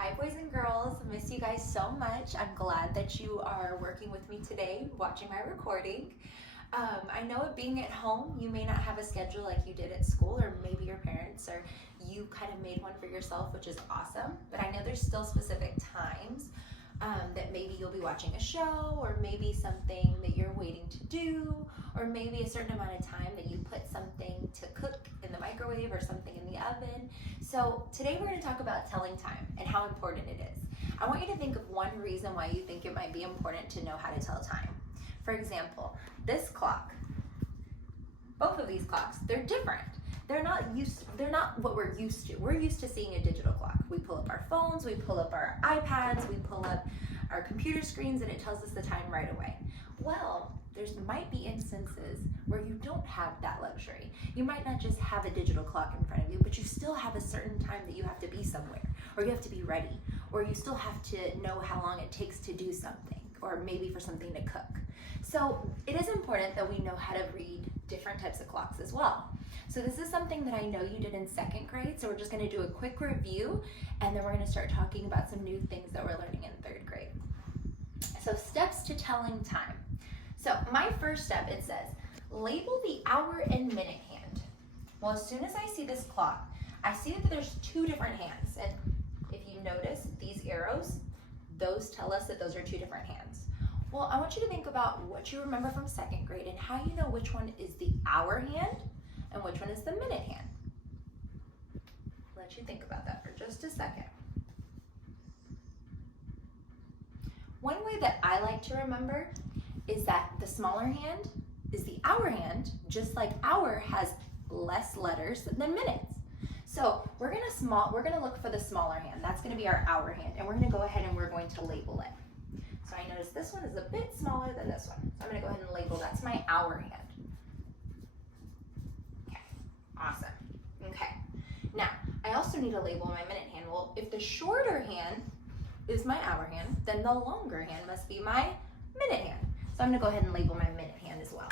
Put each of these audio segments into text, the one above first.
Hi boys and girls, miss you guys so much. I'm glad that you are working with me today, watching my recording. I know it being at home, you may not have a schedule like you did at school, or maybe your parents, or you kind of made one for yourself, which is awesome. But I know there's still specific times that maybe you'll be watching a show, or maybe something that you're waiting to do, or maybe a certain amount of time that you put something to cook in the microwave or something in the oven. So today we're going to talk about telling time and how important it is. I want you to think of one reason why you think it might be important to know how to tell time. For example, this clock, both of these clocks, they're different. They're not what we're used to. We're used to seeing a digital clock. We pull up our phones, we pull up our iPads, we pull up our computer screens, and it tells us the time right away. Well, there might be instances where you don't have that luxury. You might not just have a digital clock in front of you, but you still have a certain time that you have to be somewhere, or you have to be ready, or you still have to know how long it takes to do something, or maybe for something to cook. So it is important that we know how to read different types of clocks as well. So this is something that I know you did in second grade, so we're just going to do a quick review, and then we're going to start talking about some new things that we're learning in third grade. So steps to telling time. So my first step, it says, label the hour and minute hand. Well, as soon as I see this clock, I see that there's two different hands, and if you notice these arrows, those tell us that those are two different hands. Well, I want you to think about what you remember from second grade and how you know which one is the hour hand and which one is the minute hand. Let you think about that for just a second. One way that I like to remember is that the smaller hand is the hour hand, just like hour has less letters than minutes. So we're gonna look for the smaller hand. That's gonna be our hour hand, and we're gonna go ahead and we're going to label it. So I notice this one is a bit smaller than this one. So I'm gonna go ahead and label, that's my hour hand. Okay, awesome. Okay, now I also need to label my minute hand. Well, if the shorter hand is my hour hand, then the longer hand must be my minute hand. So I'm gonna go ahead and label my minute hand as well.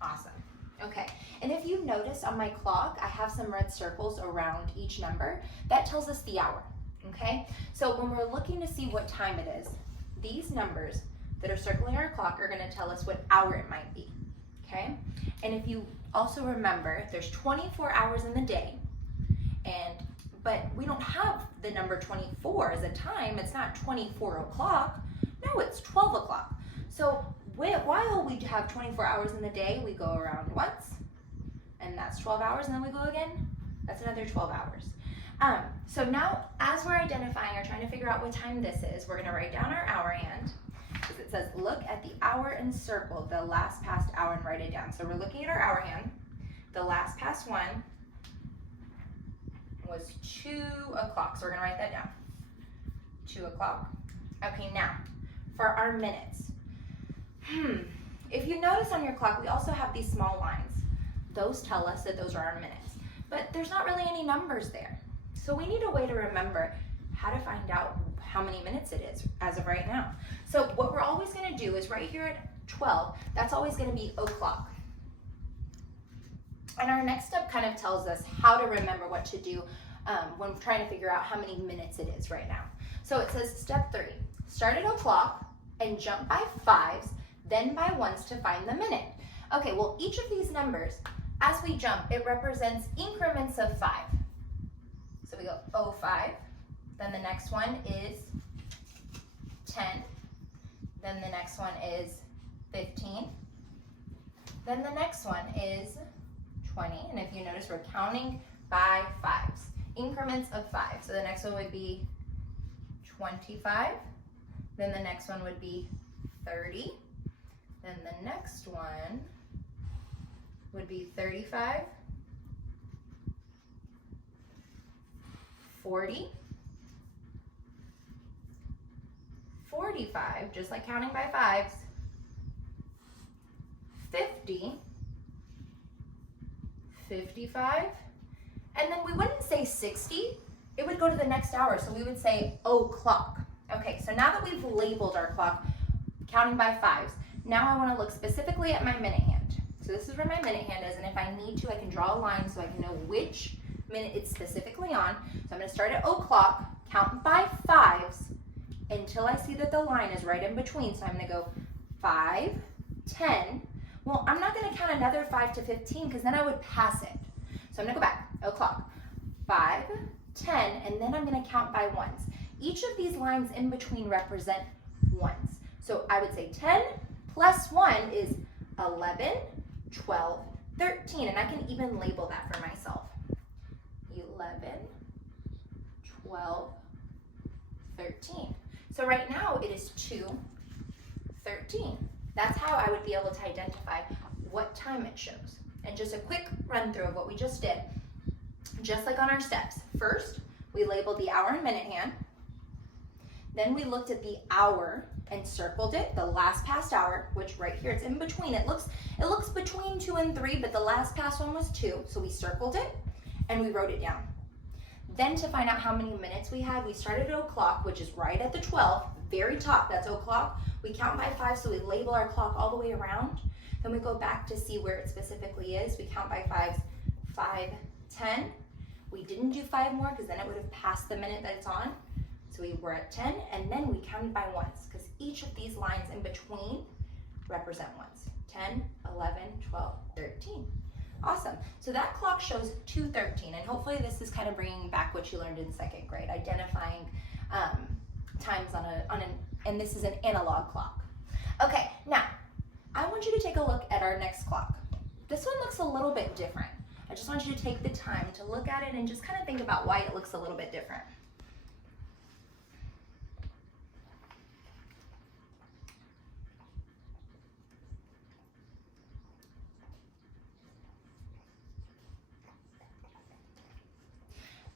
Awesome. Okay, and if you notice on my clock, I have some red circles around each number. That tells us the hour, okay? So when we're looking to see what time it is, these numbers that are circling our clock are gonna tell us what hour it might be, okay? And if you also remember, there's 24 hours in the day, but we don't have the number 24 as a time. It's not 24 o'clock. No, it's 12 o'clock. So while we have 24 hours in the day, we go around once, and that's 12 hours, and then we go again. That's another 12 hours. So now, as we're identifying or trying to figure out what time this is, we're gonna write down our hour hand, because it says, look at the hour and circle the last past hour and write it down. So we're looking at our hour hand. The last past one was 2 o'clock, so we're gonna write that down. 2 o'clock. Okay, now, for our minutes. If you notice on your clock, we also have these small lines. Those tell us that those are our minutes, but there's not really any numbers there. So we need a way to remember how to find out how many minutes it is as of right now. So what we're always gonna do is right here at 12, that's always gonna be o'clock. And our next step kind of tells us how to remember what to do when we're trying to figure out how many minutes it is right now. So it says step 3, start at o'clock and jump by 5s, then by 1s to find the minute. Okay, well, each of these numbers, as we jump, it represents increments of 5. So we go 05, then the next one is 10, then the next one is 15, then the next one is 20, and if you notice, we're counting by 5s, increments of 5. So the next one would be 25, then the next one would be 30, then the next one would be 35, 40, 45, just like counting by 5s, 50, 55, and then we wouldn't say 60, it would go to the next hour, so we would say o'clock. Okay, so now that we've labeled our clock, counting by 5s, now I want to look specifically at my minute hand. So this is where my minute hand is, and if I need to, I can draw a line so I can know which minute it's specifically on. So I'm gonna start at o'clock, count by fives until I see that the line is right in between. So I'm gonna go 5, 10. Well, I'm not gonna count another 5 to 15 because then I would pass it. So I'm gonna go back, o'clock, 5, 10, and then I'm gonna count by ones. Each of these lines in between represent ones. So I would say 10 plus 1 is 11, 12, 13, and I can even label that for myself. 11, 12, 13. So right now it is 2:13. That's how I would be able to identify what time it shows. And just a quick run through of what we just did. Just like on our steps. First, we labeled the hour and minute hand. Then we looked at the hour and circled it, the last past hour, which right here, it's in between. It looks between 2 and 3, but the last past one was 2. So we circled it and we wrote it down. Then to find out how many minutes we had, we started at o'clock, which is right at the 12, very top, that's o'clock. We count by 5, so we label our clock all the way around. Then we go back to see where it specifically is. We count by 5s, 5, 10. We didn't do 5 more because then it would have passed the minute that it's on. So we were at 10, and then we counted by ones because each of these lines in between represent ones. 10, 11, 12, 13. Awesome. So that clock shows 2:13, and hopefully this is kind of bringing back what you learned in 2nd grade, identifying times and this is an analog clock. Okay, now I want you to take a look at our next clock. This one looks a little bit different. I just want you to take the time to look at it and just kind of think about why it looks a little bit different.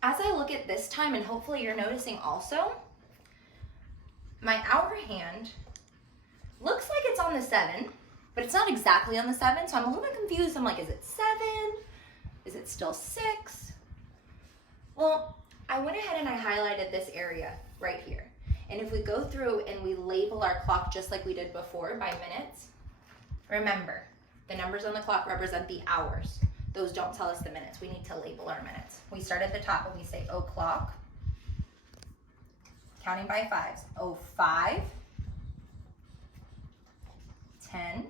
As I look at this time, and hopefully you're noticing also, my hour hand looks like it's on the 7, but it's not exactly on the 7, so I'm a little bit confused. I'm like, is it 7? Is it still 6? Well, I went ahead and I highlighted this area right here. And if we go through and we label our clock just like we did before by minutes, remember, the numbers on the clock represent the hours. Those don't tell us the minutes. We need to label our minutes. We start at the top and we say o'clock, counting by 5s. 05, 10,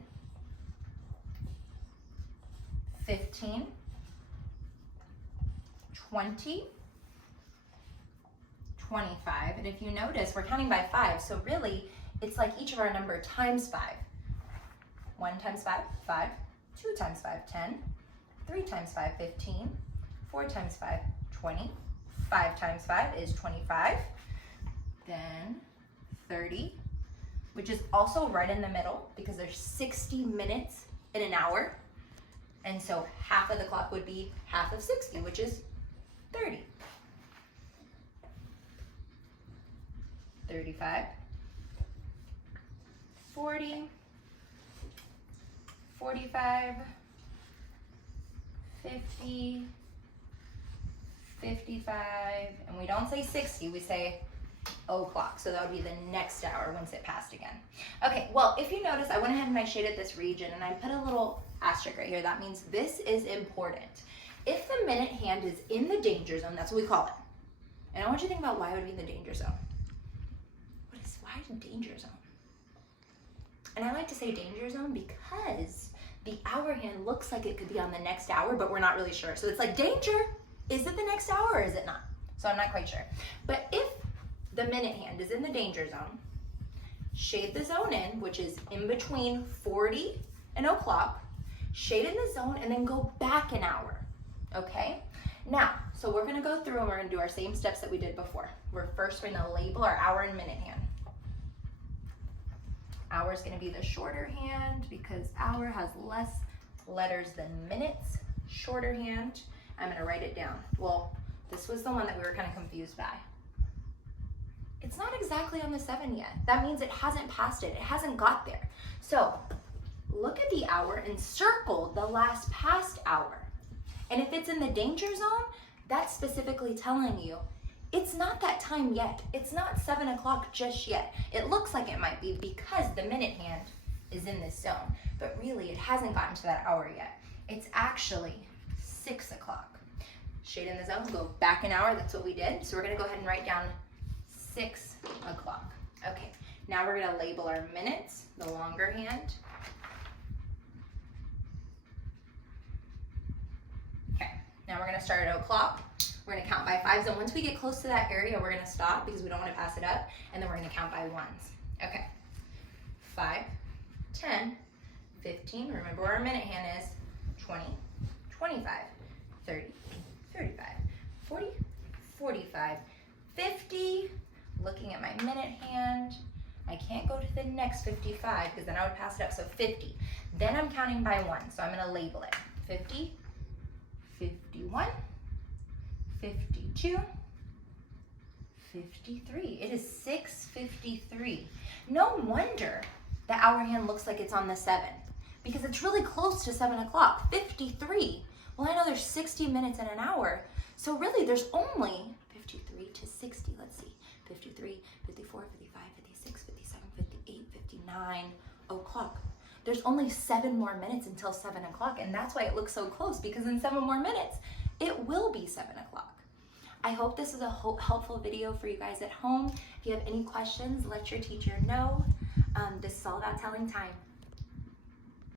15, 20, 25. And if you notice, we're counting by 5. So really, it's like each of our number times 5. 1 times 5, 5. 2 times 5, 10. 3 times 5, 15, 4 times 5, 20, 5 times 5 is 25, then 30, which is also right in the middle because there's 60 minutes in an hour, and so half of the clock would be half of 60, which is 30. 35, 40, 45, 50, 55, and we don't say 60, we say o'clock. So that would be the next hour once it passed again. Okay, well, if you notice, I went ahead and I shaded this region and I put a little asterisk right here. That means this is important. If the minute hand is in the danger zone, that's what we call it. And I want you to think about why it would be in the danger zone. Why is danger zone? And I like to say danger zone because the hour hand looks like it could be on the next hour, but we're not really sure. So it's like, danger, is it the next hour or is it not? So I'm not quite sure. But if the minute hand is in the danger zone, shade the zone in, which is in between 40 and o'clock, shade in the zone and then go back an hour, okay? Now, so we're gonna go through and we're gonna do our same steps that we did before. We're gonna label our hour and minute hand. Hour is going to be the shorter hand because hour has less letters than minutes. Shorter hand. I'm going to write it down. Well, this was the one that we were kind of confused by. It's not exactly on the 7 yet. That means it hasn't passed it. It hasn't got there. So look at the hour and circle the last past hour. And if it's in the danger zone, that's specifically telling you it's not that time yet. It's not 7 o'clock just yet. It looks like it might be because the minute hand is in this zone, but really it hasn't gotten to that hour yet. It's actually 6 o'clock. Shade in the zone, go back an hour, that's what we did. So we're gonna go ahead and write down 6 o'clock. Okay, now we're gonna label our minutes, the longer hand. Okay, now we're gonna start at o'clock. We're gonna count by 5s, and once we get close to that area, we're gonna stop because we don't wanna pass it up, and then we're gonna count by 1s. Okay, 5, 10, 15, remember where our minute hand is, 20, 25, 30, 35, 40, 45, 50, looking at my minute hand, I can't go to the next 55 because then I would pass it up, so 50. Then I'm counting by 1, so I'm gonna label it. 50, 51, 52, 53. It is 6:53. No wonder the hour hand looks like it's on the 7 because it's really close to 7 o'clock. 53. Well, I know there's 60 minutes in an hour, so really there's only 53 to 60. Let's see. 53, 54, 55, 56, 57, 58, 59 o'clock. There's only 7 more minutes until 7 o'clock, and that's why it looks so close, because in 7 more minutes, it will be 7 o'clock. I hope this is a helpful video for you guys at home. If you have any questions, let your teacher know. This is all about telling time.